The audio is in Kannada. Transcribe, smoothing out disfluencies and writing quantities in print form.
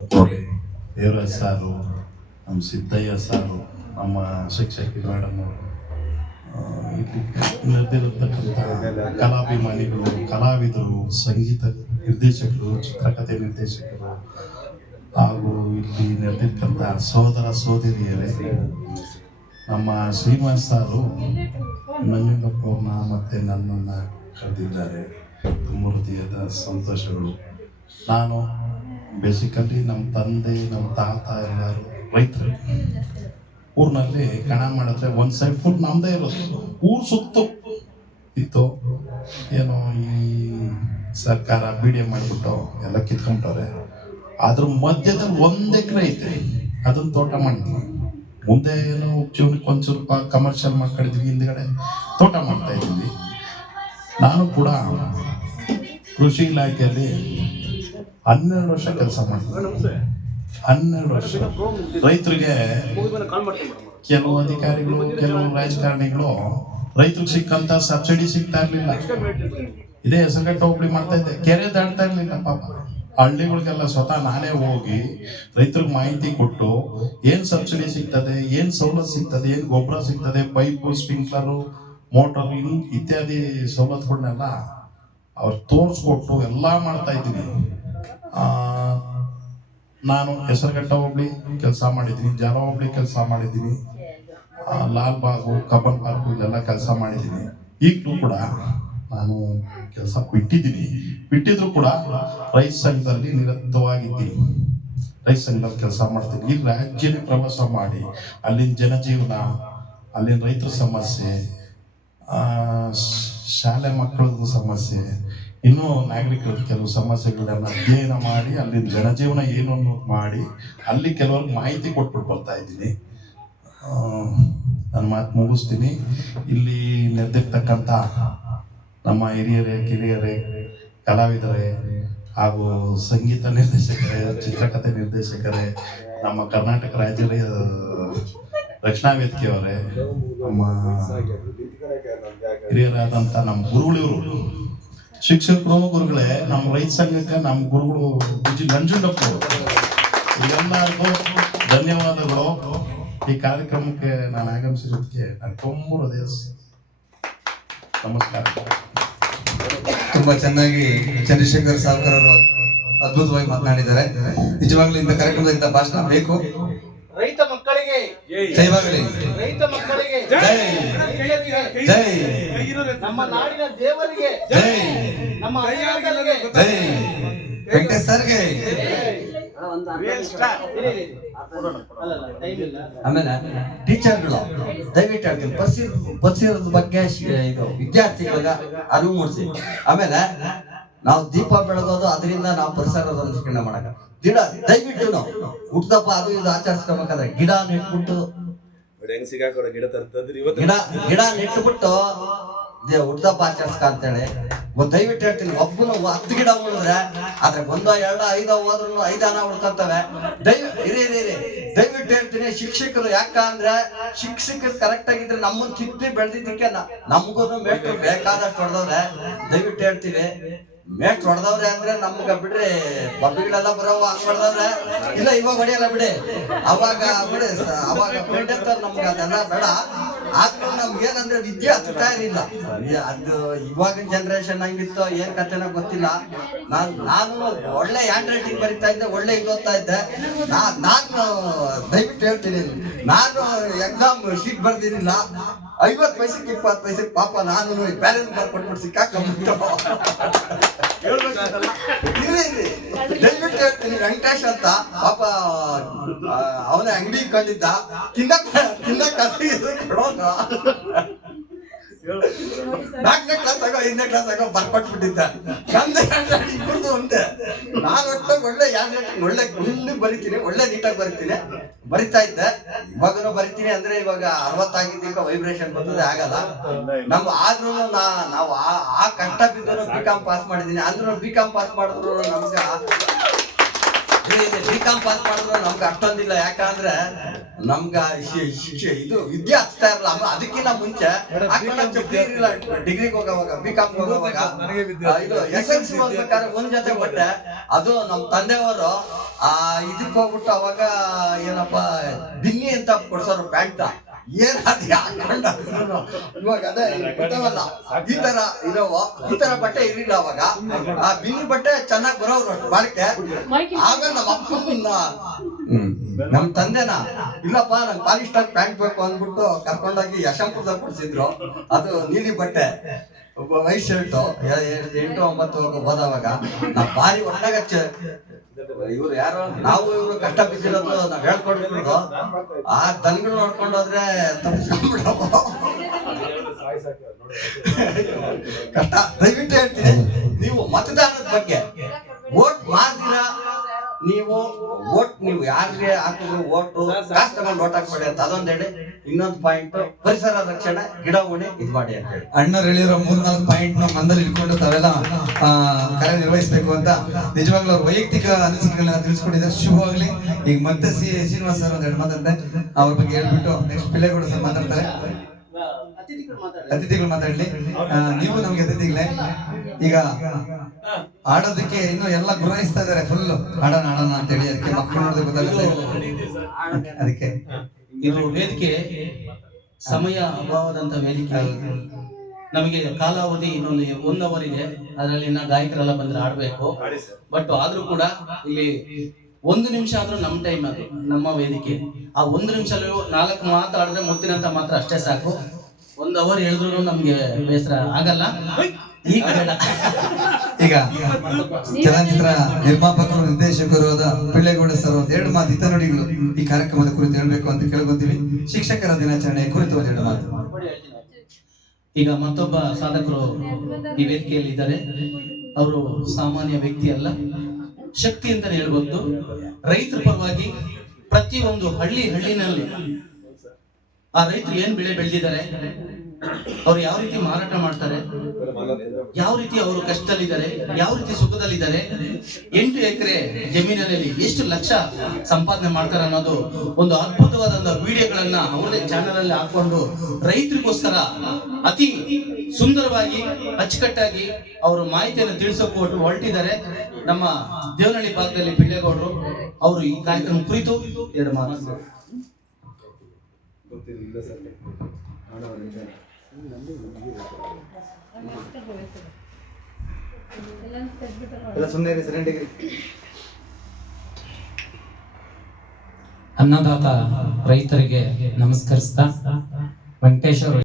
ದೇವರಾಜ್ ಸಾರು, ನಮ್ಮ ಸಿದ್ದಯ್ಯ ಸಾರು, ನಮ್ಮ ಶಿಕ್ಷಕಿ ಮೇಡಮ್ ಅವರು, ಇಲ್ಲಿ ನಡೆದಿರತಕ್ಕಂಥ ಕಲಾಭಿಮಾನಿಗಳು, ಕಲಾವಿದರು, ಸಂಗೀತ ನಿರ್ದೇಶಕರು, ಚಿತ್ರಕಥೆ ನಿರ್ದೇಶಕರು ಹಾಗೂ ಇಲ್ಲಿ ನಡೆದಿರ್ತಕ್ಕಂಥ ಸಹೋದರ ಸಹೋದರಿಯರೇ, ನಮ್ಮ ಶ್ರೀನಿವಾಸ್ ಸಾರು ನಂಜುಂಡಪ್ಪವ್ರನ್ನ ಮತ್ತು ನನ್ನನ್ನು ಕರೆದಿದ್ದಾರೆ. ತುಂಬ ಹೃದಯದ ಸಂತೋಷಗಳು. ನಾನು ಬೇಸಿಕಲಿ ನಮ್ಮ ತಂದೆ, ನಮ್ಮ ತಾತ ಎಲ್ಲರೂ ರೈತರು. ಊರಿನಲ್ಲಿ ಕಣ ಮಾಡಿದ್ರೆ ಒಂದು ಸೈಡ್ ಫುಲ್ ನಮ್ಮದೇ ಇರೋದು, ಊರು ಸುತ್ತು ಇತ್ತು. ಏನೋ ಈ ಸರ್ಕಾರ ಬಿ.ಡಿ.ಎ ಮಾಡಿಬಿಟ್ಟು ಎಲ್ಲ ಕಿತ್ಕೊಂಡವ್ರೆ. ಅದ್ರ ಮಧ್ಯದಲ್ಲಿ 1 ಎಕರೆ ಐತೆ, ಅದನ್ನು ತೋಟ ಮಾಡಿದ್ವಿ. ಮುಂದೆ ಏನೋ ಜೀವನಕ್ಕೆ ಒಂಚೂರು ಕಮರ್ಷಿಯಲ್ ಮಾಡ್ಕೊಂಡಿದ್ವಿ, ಹಿಂದ್ಗಡೆ ತೋಟ ಮಾಡ್ತಾ ಇದ್ವಿ. ನಾನು ಕೂಡ ಕೃಷಿ ಇಲಾಖೆಯಲ್ಲಿ 12 ವರ್ಷ ಕೆಲಸ ಮಾಡ್ತೀನಿ. 12 ವರ್ಷ ರೈತರಿಗೆ ಕೆಲವು ಅಧಿಕಾರಿಗಳು, ಕೆಲವು ರಾಜಕಾರಣಿಗಳು ರೈತರಿಗೆ ಸಿಕ್ಕಂತ ಸಬ್ಸಿಡಿ ಸಿಗ್ತಾ ಇರ್ಲಿಲ್ಲ. ಇದೇ ಹೆಸರುಘಟ್ಟ ಹೋಬಳಿ ಮಾಡ್ತಾ ಇದ್ದೆ, ಕೆರೆ ದಾಡ್ತಾ ಇರ್ಲಿಲ್ಲ ಪಾಪ. ಹಳ್ಳಿಗಳಿಗೆಲ್ಲ ಸ್ವತಃ ನಾನೇ ಹೋಗಿ ರೈತರಿಗೆ ಮಾಹಿತಿ ಕೊಟ್ಟು ಏನ್ ಸಬ್ಸಿಡಿ ಸಿಗ್ತದೆ, ಏನ್ ಸವಲತ್ತು ಸಿಗ್ತದೆ, ಏನ್ ಗೊಬ್ಬರ ಸಿಗ್ತದೆ, ಪೈಪು, ಸ್ಪ್ರಿಂಕ್ಲರು, ಮೋಟರ್ ಇತ್ಯಾದಿ ಸವಲತ್ತುಗಳನ್ನೆಲ್ಲ ಅವ್ರು ತೋರಿಸ್ಕೊಟ್ಟು ಎಲ್ಲ ಮಾಡ್ತಾ ಇದ್ದೀನಿ. ನಾನು ಹೆಸರುಘಟ್ಟ ಹೋಬಳಿ ಕೆಲಸ ಮಾಡಿದ್ದೀನಿ, ಜಲ ಹೋಬಳಿ ಕೆಲಸ ಮಾಡಿದ್ದೀನಿ, ಲಾಲ್ಬಾಗು, ಕಬ್ಬನ್ ಪಾರ್ಕು ಇದೆಲ್ಲ ಕೆಲಸ ಮಾಡಿದ್ದೀನಿ. ಈಗಲೂ ಕೂಡ ನಾನು ಕೆಲಸ ಬಿಟ್ಟಿದ್ರು ಕೂಡ ರೈತ ಸಂಘದಲ್ಲಿ ನಿರಂತರವಾಗಿದ್ದೀನಿ. ರೈತ ಸಂಘದಲ್ಲಿ ಕೆಲಸ ಮಾಡ್ತೀನಿ. ಈಗ ರಾಜ್ಯನೇ ಪ್ರವಾಸ ಮಾಡಿ ಅಲ್ಲಿನ ಜನಜೀವನ, ಅಲ್ಲಿನ ರೈತರ ಸಮಸ್ಯೆ, ಶಾಲೆ ಮಕ್ಕಳದ್ದು ಸಮಸ್ಯೆ, ಇನ್ನೂ ನಾಗರಿಕರ ಕೆಲವು ಸಮಸ್ಯೆಗಳನ್ನ ಅಧ್ಯಯನ ಮಾಡಿ ಅಲ್ಲಿನ ಜನಜೀವನ ಏನು ಅನ್ನೋದು ಮಾಡಿ ಅಲ್ಲಿ ಕೆಲವ್ರಿಗೆ ಮಾಹಿತಿ ಕೊಟ್ಬಿಟ್ಟು ಬರ್ತಾ ಇದ್ದೀನಿ. ನನ್ನ ಮಾತು ಮುಗಿಸ್ತೀನಿ. ಇಲ್ಲಿ ನೆರೆದಿರ್ತಕ್ಕಂಥ ನಮ್ಮ ಹಿರಿಯರೇ, ಕಿರಿಯರೇ, ಕಲಾವಿದರೇ ಹಾಗೂ ಸಂಗೀತ ನಿರ್ದೇಶಕರೇ, ಚಿತ್ರಕಥೆ ನಿರ್ದೇಶಕರೇ, ನಮ್ಮ ಕರ್ನಾಟಕ ರಾಜ್ಯ ರಕ್ಷಣಾ ವೇದಿಕೆಯವರೇ, ನಮ್ಮ ಹಿರಿಯರಾದಂಥ ನಮ್ಮ ಗುರುಗಳಿವರು, ಶಿಕ್ಷಕರು, ಗುರುಗಳೇ, ನಮ್ಮ ರೈತ ಸಂಘಕ್ಕೆ ನಮ್ಮ ಗುರುಗಳು ನಂಜುಂಡಪ್ಪರು, ಎಲ್ಲರಿಗೂ ಧನ್ಯವಾದಗಳು. ಈ ಕಾರ್ಯಕ್ರಮಕ್ಕೆ ನಾನು ಆಗಮಿಸಿರೋದಕ್ಕೆ ನಾನು ತುಂಬ ಹೃದಯ ನಮಸ್ಕಾರ. ತುಂಬಾ ಚೆನ್ನಾಗಿ ಚಂದ್ರಶೇಖರ್ ಸಾವ್ಕರ್ ಅವರು ಅದ್ಭುತವಾಗಿ ಮಾತನಾಡಿದ್ದಾರೆ. ನಿಜವಾಗ್ಲೂ ಇಂಥ ಕಾರ್ಯಕ್ರಮದಿಂದ ಭಾಷಣ ಬೇಕು. ರೈತ ಮಕ್ಕಳಿಗೆ ಜಯವಾಗಲಿ, ರೈತ ಮಕ್ಕಳಿಗೆ ಜೈ ಜೈ, ನಮ್ಮ ನಾಡಿನ ದೇವರಿಗೆ ಜೈ, ನಮ್ಮ ಅಯ್ಯಗಳಿಗೆ ಜೈ, ವೆಂಕಟೇಶ್ ಸರ್ಗೆ. ಆಮೇಲೆ ಟೀಚರ್ಗಳು ದಯವಿಟ್ಟು ಹೇಳ್ತೀನಿ, ಪರಿಸರದ ಬಗ್ಗೆ ಇದು ವಿದ್ಯಾರ್ಥಿಗಳಿಗೆ ಅರಿವು ಮೂಡಿಸಿ. ಆಮೇಲೆ ನಾವು ದೀಪ ಬೆಳಗೋದು, ಅದರಿಂದ ನಾವು ಪರಿಸರ ಸಂರಕ್ಷಣೆ ಮಾಡಕ ಗಿಡ ದಯವಿಟ್ಟು ನಾವು ಹುಟ್ಟದಪ್ಪ ಅದು ಇದು ಆಚರಿಸ್ಕೋಬೇಕಾದ್ರೆ ಗಿಡ ನೆಟ್ಬಿಟ್ಟು ಗಿಡ ನೆಟ್ಬಿಟ್ಟು ಹುಟ್ಟದಪ್ಪ ಆಚರಿಸ್ಕ ಅಂತೇಳಿ ದಯವಿಟ್ಟು ಹೇಳ್ತೀನಿ. ಒಬ್ಬನು 10 ಗಿಡ ಉಳಿದ್ರೆ ಆದ್ರೆ 1, 2, 5 ಹೋದ್ರು 5 ಹಣ ಉಳ್ಕೊಂತವೆ. ದಯವಿಟ್ಟು ಹೇಳ್ತೀನಿ, ಶಿಕ್ಷಕರು ಯಾಕಂದ್ರೆ ಶಿಕ್ಷಕರು ಕರೆಕ್ಟ್ ಆಗಿದ್ರೆ ನಮ್ಮನ್ನ ಕಿತ್ತಿ ಬೆಳೆದಿದ್ದಕ್ಕೆ ನಮಗೂ ಮೇಟ್ರು ಬೇಕಾದಷ್ಟು ಹೊಡೆದವ್ರೆ. ದಯವಿಟ್ಟು ಹೇಳ್ತೀವಿ, ಮೇಟ್ ಹೊಡೆದವ್ರೆ ಅಂದ್ರೆ ನಮ್ಗ ಬಿಡ್ರಿ, ಬಬ್ಬಿಗಳೆಲ್ಲ ಬರೋವ ಹಂಗ್ ಹೊಡೆದವ್ರೆ. ಇಲ್ಲ ಇವಾಗ ಹೊಡೆಯಲ್ಲ ಬಿಡಿ, ಅವಾಗ ಬಿಡಿ, ಅವಾಗ ಬೆಂಡಂತ ನಮ್ಗೆ ಅದೆಲ್ಲ ಬೇಡ. ಆದ್ರೂ ನಮ್ಗೆ ಏನಂದ್ರೆ ವಿದ್ಯೆ ಹತ್ತಾ ಇರಲಿಲ್ಲ. ಅದು ಇವಾಗಿನ ಜನರೇಷನ್ ಹಂಗಿತ್ತು ಏನ್ ಕಥೆನ ಗೊತ್ತಿಲ್ಲ. ನಾನು ಒಳ್ಳೆ ಹ್ಯಾಂಡ್ ರೈಟಿಂಗ್ ಬರಿತಾ ಇದ್ದೆ, ಒಳ್ಳೆ ಇದು ಓದ್ತಾ ಇದ್ದೆ. ನಾನು ದಯವಿಟ್ಟು ಹೇಳ್ತೀನಿ, ನಾನು ಎಕ್ಸಾಮ್ ಶೀಟ್ ಬರ್ದಿರಲಿಲ್ಲ. 50 ಪೈಸೆಗೆ 20 ಪೈಸೆಗೆ ಪಾಪ ನಾನು ಬ್ಯಾಲೆನ್ಸ್ ಬರ್ಕೊಟ್ಬಿಟ್ಟು ಸಿಕ್ಕಾಕೊಂಡ್ಬಿಟ್ಟು. ದಯವಿಟ್ಟು ಹೇಳ್ತೀನಿ, ವೆಂಕಟೇಶ್ ಅಂತ ಪಾಪ ಅವನ ಅಂಗಡಿ ಕಂಡಿದ್ದ, ತಿನ್ನಕ್ ಕೊಡೋಣ 4ನೇ ಕ್ಲಾಸ್ ಆಗೋ 5ನೇ ಕ್ಲಾಸ್ ಆಗೋ ಬರ್ಕೊಟ್ಬಿಟ್ಟಿದ್ದ. ನಮ್ದೇ ಇಬ್ಬರದು ಒಂದೇ. ನಾನು ಒಟ್ಟಾಗ ಒಳ್ಳೆ ಗುಂಡು ಬರಿತೀನಿ, ಒಳ್ಳೆ ನೀಟಾಗಿ ಬರಿತಾ ಇದ್ದೆ. ಇವಾಗನು ಬರಿತೀನಿ ಅಂದ್ರೆ ಇವಾಗ 60 ಆಗಿದ್ದಕ್ಕೆ ವೈಬ್ರೇಷನ್ ಬರ್ತದೆ, ಆಗಲ್ಲ ನಮ್ಗೆ. ಆದ್ರೂ ನಾವು ಆ ಕಷ್ಟ ಬಿದ್ದರೂ BCom ಪಾಸ್ ಮಾಡಿದೀನಿ. ಅಂದ್ರೂ BCom ಪಾಸ್ ಮಾಡಿದ್ರು ನಮ್ಗೆ ಅಷ್ಟೊಂದಿಲ್ಲ. ಯಾಕಂದ್ರೆ ನಮ್ಗ ಶಿಕ್ಷೆ ಇದು ವಿದ್ಯೆ ಹಚ್ತಾ ಇರಲ್ಲ ಅದಕ್ಕಿಂತ ಮುಂಚೆ ಡಿಗ್ರಿಗೆ ಹೋಗೋವಾಗ ಬಿಕಾಮ್ ಹೋಗೋವಾಗ ಇದು SLC ಓದ್ಬೇಕಾದ್ರೆ ಒಂದ್ ಜೊತೆ ಬಟ್ಟೆ ಅದು ನಮ್ ತಂದೆಯವರು ಇದಕ್ ಹೋಗ್ಬಿಟ್ಟು ಅವಾಗ ಏನಪ್ಪಾ ಬಿನ್ನಿ ಅಂತ ಕೊಡ್ಸೋರು ಪ್ಯಾಂಟ್ ಏನ್ ಅದೇ ಹಾಕೊಂಡ ಇವಾಗ ಅದೇ ಗೊತ್ತವಲ್ಲ ಈ ತರ ಬಟ್ಟೆ ಇರಲಿಲ್ಲ ಅವಾಗ ಆ ಬಿನ್ನಿ ಬಟ್ಟೆ ಚೆನ್ನಾಗಿ ಬರೋರು ಬಾಳಿಕೆ ಆಗ ನಮ್ಮ ಅಪ್ಪನ ನಮ್ ತಂದೆನ ಇಲ್ಲಪ್ಪ ನಂಗೆ ಪಾಲಿಸ್ಟರ್ ಪ್ಯಾಂಟ್ ಬೇಕು ಅಂದ್ಬಿಟ್ಟು ಕರ್ಕೊಂಡೋಗಿ ಯಶಂಪುರದಾಗ ಕೊಡ್ಸಿದ್ರು ಅದು ನೀಲಿ ಬಟ್ಟೆ ವೈಟ್ ಶರ್ಟ್ 8-9 ಹೋದವಾಗ ನಾವ್ ಭಾರಿ ಒಟ್ಟಾಗ ಇವ್ರು ಯಾರು ನಾವು ಇವ್ರು ಕಷ್ಟ ಬಿದ್ದಿರೋದು ನಾವ್ ಹೇಳ್ಕೊಡ್ಬಿಟ್ಟು ಆ ದನಗಳು ನೋಡ್ಕೊಂಡೋದ್ರೆ ಕಷ್ಟ. ದಯವಿಟ್ಟು ಹೇಳ್ತೀನಿ, ನೀವು ಮತದಾನದ ಬಗ್ಗೆ ವೋಟ್ ಮಾಡ್ತೀರಾ, ನೀವು ಯಾರಿಗೆ ಹಾಕಿದ್ರು ಓಟು ಕಾಸು ತಗೊಂಡು ಓಟ್ ಹಾಕ್ಬೇಡಿ ಅಂತ ಅದೊಂದ್ ಹೇಳಿ. ಇನ್ನೊಂದು ಪಾಯಿಂಟ್ ಪರಿಸರ ರಕ್ಷಣೆ, ಗಿಡ ಉಣಿ ಇದ್ ಮಾಡಿ ಅಂತ ಹೇಳಿ. ಅಣ್ಣರು ಹೇಳಿರೋ 3-4 ಪಾಯಿಂಟ್ ನ ಮಂದಲ್ಲಿ ಇಟ್ಕೊಂಡು ತಾವೆಲ್ಲ ಕಾರ್ಯನಿರ್ವಹಿಸಬೇಕು ಅಂತ ನಿಜವಾಗ್ಲೂ ಅವ್ರ ವೈಯಕ್ತಿಕ ಅನಿಸಿಕೆಗಳನ್ನ ತಿಳಿಸ್ಕೊಟ್ಟಿದ್ದಾರೆ. ಶುಭವಾಗ್ಲಿ. ಈಗ ಮತ್ತೆ ಶ್ರೀನಿವಾಸ್ ಸರ್ ಒಂದೆರಡು ಮಾತಾಡ್ತಾರೆ, ಅವ್ರ ಬಗ್ಗೆ ಹೇಳ್ಬಿಟ್ಟು ನೆಕ್ಸ್ಟ್ ಪಿಳ್ಳೆಗೌಡ ಸರ್ ಮಾತಾಡ್ತಾರೆ. ಅತಿಥಿಗಳು ಮಾತಾಡ್ಲಿ. ನೀವು ನಮ್ಗೆ ಅತಿಥಿಗಳೇ. ಈಗ ಆಡೋದಕ್ಕೆ ಇನ್ನು ಎಲ್ಲ ಗುರಾಯಿಸ್ತಾ ಇದಾರೆ, ಫುಲ್ ಆಡೋಣ ಅಂತ ಹೇಳಿ. ಅದಕ್ಕೆ ಮಕ್ಕಳು ನೋಡಿದ್ರೆ ಗೊತ್ತಾಗುತ್ತೆ. ಅದಕ್ಕೆ ಇದು ವೇದಿಕೆ ಸಮಯ ಅಭಾವದಂತ ವೇದಿಕೆ. ನಮಗೆ ಕಾಲಾವಧಿ ಇನ್ನೊಂದು 1 ಅವರ್ ಇದೆ, ಅದರಲ್ಲಿ ಇನ್ನ ಗಾಯಕರೆಲ್ಲ ಬಂದ್ರೆ ಆಡ್ಬೇಕು. ಬಟ್ ಆದ್ರೂ ಕೂಡ ಇಲ್ಲಿ 1 ನಿಮಿಷ ಆದ್ರೂ ನಮ್ಮ ಟೈಮ್, ಅದು ನಮ್ಮ ವೇದಿಕೆ. ಆ 1 ನಿಮಿಷ 4 ಮಾತಾಡಿದ್ರೆ ಮುತ್ತಿನಂತ ಮಾತ್ರ ಅಷ್ಟೇ ಸಾಕು. 1 ಅವರ್ ಹೇಳಿದ್ರು ನಮ್ಗೆ ಬೇಸರ ಆಗಲ್ಲ. ಈಗ ಬೇಡ. ಈಗ ಚಲನಚಿತ್ರ ನಿರ್ಮಾಪಕರು, ನಿರ್ದೇಶಕರು ಆದ ಪಿಳ್ಳೆಗೌಡ ಸರ್ ಒಂದೆರಡು ಮಾತು ಹಿತನುಡಿಗಳು ಈ ಕಾರ್ಯಕ್ರಮದ ಕುರಿತು ಹೇಳ್ಬೇಕು ಅಂತ ಕೇಳ್ಕೊಂತೀವಿ. ಶಿಕ್ಷಕರ ದಿನಾಚರಣೆ ಕುರಿತು ಒಂದೆರಡು ಮಾತು. ಈಗ ಮತ್ತೊಬ್ಬ ಸಾಧಕರು ಈ ವೇದಿಕೆಯಲ್ಲಿ ಇದ್ದಾರೆ. ಅವರು ಸಾಮಾನ್ಯ ವ್ಯಕ್ತಿ ಅಲ್ಲ, ಶಕ್ತಿ ಅಂತಾನೆ ಹೇಳ್ಬೋದು. ರೈತರ ಪರವಾಗಿ ಪ್ರತಿಯೊಂದು ಹಳ್ಳಿನಲ್ಲಿ ಆ ರೈತರು ಏನ್ ಬೆಳೆ ಬೆಳೆದಿದ್ದಾರೆ, ಅವ್ರು ಯಾವ ರೀತಿ ಮಾರಾಟ ಮಾಡ್ತಾರೆ, ಯಾವ ರೀತಿ ಅವರು ಕಷ್ಟದಲ್ಲಿದ್ದಾರೆ, ಯಾವ ರೀತಿ ಸುಖದಲ್ಲಿದ್ದಾರೆ, 8 ಎಕರೆ ಜಮೀನಿನಲ್ಲಿ ಎಷ್ಟು ಲಕ್ಷ ಸಂಪಾದನೆ ಮಾಡ್ತಾರೆ ಅನ್ನೋದು ಒಂದು ಅದ್ಭುತವಾದ ವಿಡಿಯೋಗಳನ್ನ ಅವರದೇ ಚಾನೆಲ್ ಅಲ್ಲಿ ಹಾಕೊಂಡು ರೈತರಿಗೋಸ್ಕರ ಅತಿ ಸುಂದರವಾಗಿ ಅಚ್ಚುಕಟ್ಟಾಗಿ ಅವರು ಮಾಹಿತಿಯನ್ನು ತಿಳಿಸೋಕೆ ಹೊರಟಿದ್ದಾರೆ. ನಮ್ಮ ದೇವನಹಳ್ಳಿ ಭಾಗದಲ್ಲಿ ಪಿಳ್ಳೆಗೌಡರು ಅವರು ಈ ಕಾರ್ಯಕ್ರಮ ಕುರಿತು 2 ಮಾತು. ಅನ್ನದಾತ ರೈತರಿಗೆ ನಮಸ್ಕರಿಸ್ತಾ ವೆಂಕಟೇಶ್ವರ